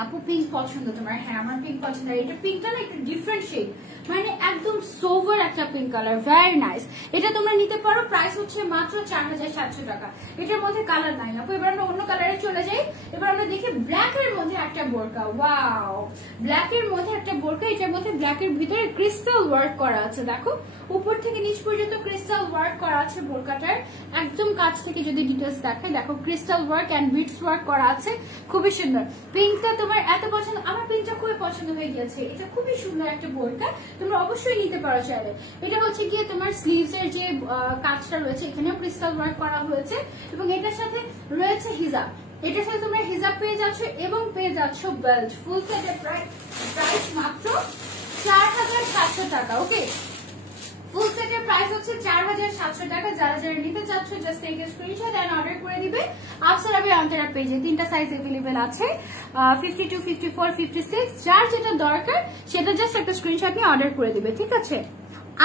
আপু পিঙ্ক পছন্দ তোমার? হ্যাঁ আমার পিঙ্ক পছন্দ। এটা পিঙ্কটা না একটু ডিফারেন্ট শেড, মানে একদম সোভার একটা পিঙ্ক কালার, ভেরি নাইস। এটা তোমরা নিতে পারো, প্রাইস হচ্ছে মাত্র 4700 টাকা। এটার মধ্যে কালার নাই আপু। এবার আমরা অন্য কালারে চলে যাই। এবার আমরা দেখি ব্ল্যাক এর মধ্যে একটা বোরকা। ওয়াও, ব্ল্যাক এর মধ্যে একটা বোরকা। এটার মধ্যে ব্ল্যাক এর ভিতরে ক্রিস্টাল ওয়ার্ক করা আছে, দেখো উপর থেকে নিচ পর্যন্ত ক্রিস্টাল ওয়ার্ক করা আছে বোরকাটার। একদম কাছ থেকে যদি ডিটেলস দেখাই, দেখো crystal work and beads work করা আছে, খুবই সুন্দর। পিঙ্কটা তোমার এত পছন্দ, আমার পিঙ্কটা খুবই পছন্দ হয়ে গিয়েছে। এটা খুবই সুন্দর একটা বোরকা, তোমরা অবশ্যই নিতে পারো চাইলে। এটা হচ্ছে গিয়ে তোমার স্লিভস এর যে কাজটা রয়েছে, এখানেও ক্রিস্টাল ওয়ার্ক করা হয়েছে এবং এটার সাথে রয়েছে হিজাব। এটার সাথে তোমরা হিজাব পেয়ে যাচ্ছ এবং পেয়ে যাচ্ছ বেল্ট। ফুল সেটের প্রাইস মাত্র 4700 টাকা। ওকে, ফুল সেটের প্রাইস হচ্ছে 4700 টাকা। যারা যারা নিতে চাচ্ছ just take a screenshot and order করে দিবে। আফসার আবি অন্তরা পেজে 3টা সাইজ अवेलेबल আছে, 52, 54, 56। যার যেটা দরকার সেটা জাস্ট একটা স্ক্রিনশট নিয়ে অর্ডার করে দিবে, ঠিক আছে?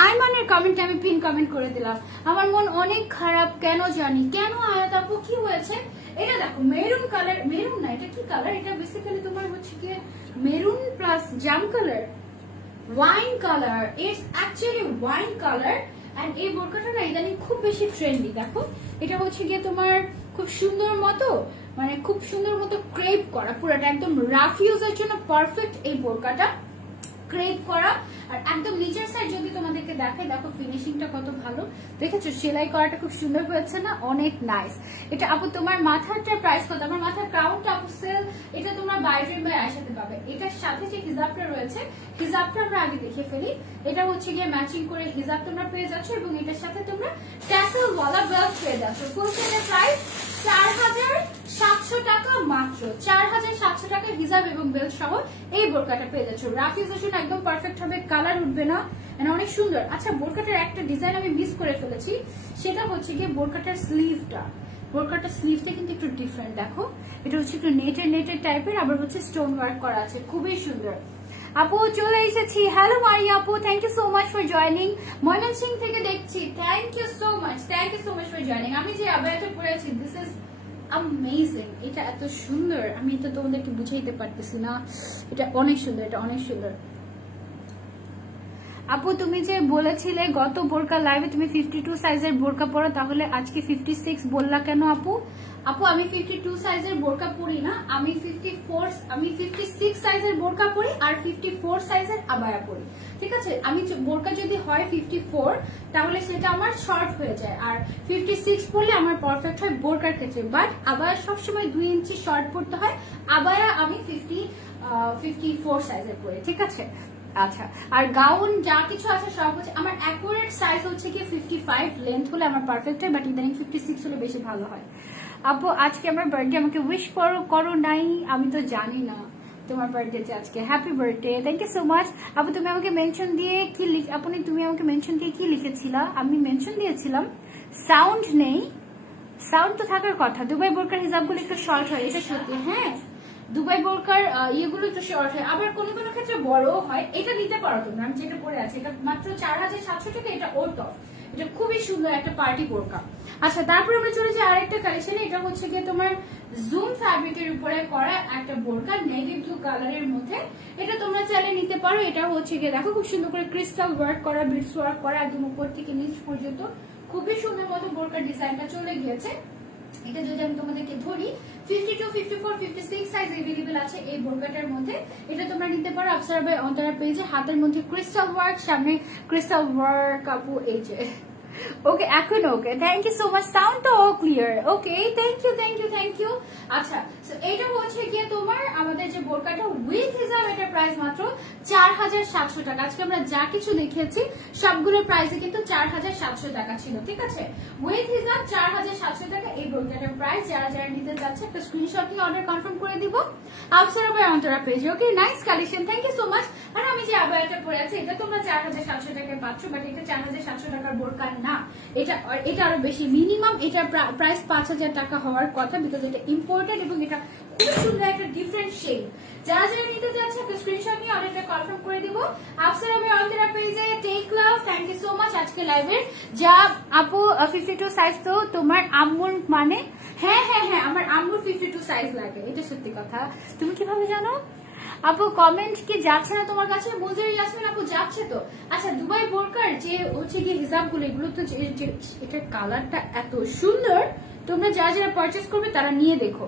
আয়মানের কমেন্টে আমি পিন কমেন্ট করে দিলাম। আমার মন অনেক খারাপ, কেন জানি। কেন আয়াত আপু, কি হয়েছে? এটা দেখো মেরুন কালার, মেরুন না এটা কি কালার? এটা বেসিক্যালি তোমার হচ্ছে কি মেরুন প্লাস জাম colour, wine colour. It's actually wine colour. And এই বোরকাটা না ইদানিং খুব বেশি ট্রেন্ডি। দেখো এটা হচ্ছে গিয়ে তোমার খুব সুন্দর মতো, মানে খুব সুন্দর মতো ক্রেপ করা, পুরোটা একদম রাফ ইউজের জন্য পারফেক্ট এই বোরকাটা, ক্রেপ করা। আর একদম নিচের সাইড যদি তোমাদেরকে দেখাই, দেখো ফিনিশিংটা কত ভালো, দেখেছো? সেলাই করাটা খুব সুন্দর হয়েছে না? অনেক নাইস। এটা আপু তোমার মাথারটার প্রাইস কত? আমার মাথার ক্রাউনটা আপু সেল, এটা তোমরা বাইরের বাই আয়সাতে পাবে। এটার সাথে যে হিজাবটা রয়েছে, হিজাবটা আমরা আগে দেখে ফেলি। এটা হচ্ছে গিয়ে ম্যাচিং করে হিজাব তোমরা পেয়ে যাচ্ছ এবং এটার সাথে তোমরা ট্যাসেল ওয়ালা বেল্ট পেয়ে যাচ্ছ। ফুল সেটের প্রাইস 4700 টাকা মাত্র। 4700 টাকা হিজাব এবং বেল্ট সহ এই বোরকাটা পেয়ে যাচ্ছ। রাফ ইউজের জন্য একদম পারফেক্ট হবে, কালার উঠবে না, অনেক সুন্দর। আচ্ছা, বোরকাটার একটা ডিজাইন আমি মিস করে ফেলেছি, সেটা হচ্ছে গিয়ে বোরকাটার স্লিভটা। বোরকাটার স্লিভটা কিন্তু একটু ডিফারেন্ট, দেখো এটা হচ্ছে একটু নেটেড টাইপের, আবার হচ্ছে স্টোন ওয়ার্ক করা আছে, খুবই সুন্দর। আপু চলে এসেছি। হ্যালো মারিয়া আপু, thank you so much for joining. Mymensingh থেকে দেখছি, thank you so much for joining. আমি যে আবায়াটা পরেছি, দিস ইজ অ্যামেজিং। এটা এত সুন্দর, আমি এটা তোমাদেরকে বুঝাইতে পারতেছি না। এটা অনেক সুন্দর, এটা অনেক সুন্দর। আপু তুমি যে বলেছিলে গত বোরকা লাইভে তুমি 52 সাইজের বোরকা পরো, তাহলে আজকে 56 বললা কেন আপু? আপু আমি 52 সাইজের বোরকা পরি না, আমি 56 সাইজের বোরকা পরি আর 54 সাইজের আবায়া পরি, ঠিক আছে? আমি বোরকা যদি হয় 54 তাহলে সেটা আমার শর্ট হয়ে যায়, আর 56 পরলে আমার পারফেক্ট হয় বোরকার ক্ষেত্রে। বাট আবায়া সবসময় 2 ইঞ্চি শর্ট পরতে হয়। আবায়া আমি 54 সাইজের পরি, ঠিক আছে? আচ্ছা, আর গাউন যা কিছু আছে সব হচ্ছে আমার অ্যাকুরেট সাইজ হচ্ছে কি 55 লেন্থ হলে আমার পারফেক্ট হয়, বাট ইদানিং 56 হলে বেশি ভালো হয়। আপু আজকে আমার বার্থডে, আমাকে উইশ করো নাই? আমি তো জানি না তোমার বার্থডে আজকে। Happy birthday, thank you so much. আপু তুমি আমাকে মেনশন দিয়ে কি তুমি আমাকে মেনশন দিয়ে কি লিখেছিলা? আমি মেনশন দিয়েছিলাম সাউন্ড নেই, সাউন্ড তো থাকার কথা। দুবাই বোরকার হিজাবগুলো একটু শর্ট হয়, এটা সত্যি। হ্যাঁ, দুবাই বোরকার ইয়েগুলো একটু শর্ট হয়, আবার কোনো কোনো ক্ষেত্রে বড় হয়। এটা নিতে পারো তোমরা, আমি যেটা পরে আছি এটা মাত্র 4700 টাকা। এটা ওট অফ, এটা খুবই সুন্দর একটা পার্টি বোরকা। আচ্ছা, তারপরে আমরা চলে যাই আরেকটা কালেকশনে। এটা হচ্ছে গিয়ে তোমার জুম ফ্যাব্রিকের উপরে করা একটা বোরকা, নেভি ব্লু কালারের মধ্যে। এটা তোমরা চাইলে নিতে পারো। এটা হচ্ছে গিয়ে দেখো খুব সুন্দর করে ক্রিস্টাল ওয়ার্ক করা, বিটস ওয়ার্ক করা, একদম উপর থেকে নিচ পর্যন্ত খুবই সুন্দর মতো বোরকার ডিজাইনটা চলে গিয়েছে। এটা যদি আমি তোমাদেরকে ধরি 52, 54, 56 সাইজ अवेलेबल আছে এই বোরকাটার মধ্যে। এটা তোমরা নিতে পারো আফসার বাই অন্তরা পেজে। হাতের মধ্যে ক্রিস্টাল ওয়ার্ক, সামনে ক্রিস্টাল ওয়ার্ক। আপু এই যে ওকে, এখন okay, thank you so much. Sound তো ক্লিয়ার, ওকে, থ্যাংক ইউ। আচ্ছা, এটা হচ্ছে গিয়ে তোমার আমাদের যে বোরকাটা উইথ হিজাব, এটার প্রাইস মাত্র 4700 টাকা। আজকে আমরা যা কিছু দেখিয়েছি সবগুলোর প্রাইসে কিন্তু 4700 টাকা ছিল, ঠিক আছে? উইথ হিজাব 4700 টাকা এই বোরকাটার প্রাইস। যারা যারা নিতে যাচ্ছে একটা স্ক্রিনশট নিয়ে অর্ডার কনফার্ম করে দিব আফসার বাই অন্তরা পেজে। Okay, nice collection, thank you so much. আর আমি যে আবায়াটা পরে আছি এটা তোমরা 4700 টাকায় পাচ্ছ, বাট এটা 4700 টাকার বোরকা না, এটা আরো বেশি। মিনিমাম এটা প্রাইস 5000 টাকা হওয়ার কথা, বিকজ এটা ইম্পোর্টেড এবং এটা সুন্দর একটা ডিফারেন্ট শেড। যারা যারা নিতে যাচ্ছে একটা স্ক্রিনশট নিয়ে অর্ডারটা কনফার্ম করে দিব। আপসারা ভাই অন্তরা পেজে take love, thank you so much আজকে লাইভের। যা আপু 52 সাইজ তো তোমার আম্মুর মানে? হ্যাঁ হ্যাঁ হ্যাঁ, আমার আম্মুর 52 সাইজ লাগে, এটা সত্যি কথা। তুমি কিভাবে জানো আপু? কমেন্ট কি যাচ্ছে না তোমার কাছে? বুঝেই যাচ্ছেন আপু, যাচ্ছে তো। আচ্ছা, দুবাই বোরকার যে হচ্ছে গিয়ে হিজাব গুলো, এগুলো তো এটার কালারটা এত সুন্দর, তোমরা যারা যারা পারচেস করবে তারা নিয়ে দেখো,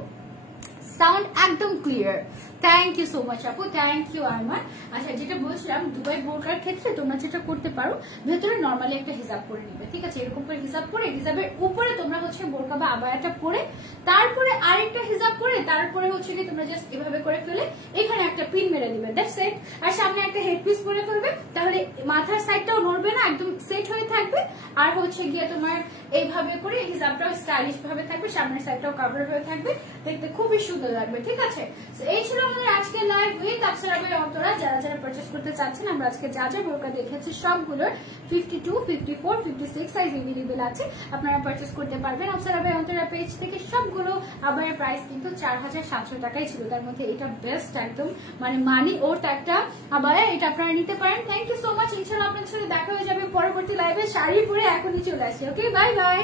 সাউন্ড একদম clear. Thank you so much আপু, থ্যাংক ইউ আরমান। আচ্ছা, যেটা বলছিলাম দুবাই বোরকার ক্ষেত্রে তোমরা যেটা করতে পারো, ভেতরে নর্মালি একটা হিজাব পরে নিবে, ঠিক আছে? এরকম করে হিজাব পরে, হিজাবের উপরে তোমরা হচ্ছে বোরকা বা আবায়াটা পরে, তারপরে আরেকটা হিজাব পরে, তারপরে হচ্ছে কি তোমরা জাস্ট এভাবে করে ফেলে এখানে একটা পিন মেরে দিবে, দ্যাটস ইট। আর সামনে একটা হেডপিস পরে ফেলবে, তাহলে মাথার সাইডটাও নড়বে না, একদম সেট হয়ে থাকবে। আর হচ্ছে গিয়ে তোমার এইভাবে করে হিজাবটাও স্টাইলিশ ভাবে থাকবে, সামনের সাইডটাও কভার হয়ে থাকবে, দেখতে খুবই সুন্দর লাগবে, ঠিক আছে? এই ছিল আমাদের আজকে লাইভ উইথ আপসারা ভাই অন্তরা। যারা যারা পারচেস করতে চাচ্ছেন, আমরা আজকে যা যা বোরকা দেখেছি সবগুলোর 52, 54, 56 সাইজ এভেলেবেল আছে, আপনারা পারচেস করতে পারবেন আপসারা ভাই অন্তরা পেজ থেকে। সবগুলো আবার প্রাইস কিন্তু 4700 টাকাই ছিল, তার মধ্যে এটা বেস্ট একদম, মানে মানি ওর একটা আবার, এটা আপনারা নিতে পারেন। Thank you so much. ইনশাআল্লাহ আপনাদের সাথে দেখা হয়ে যাবে পরবর্তী লাইভে। শাড়ি পরে এখনই চলে আসি। ওকে, বাই বাই।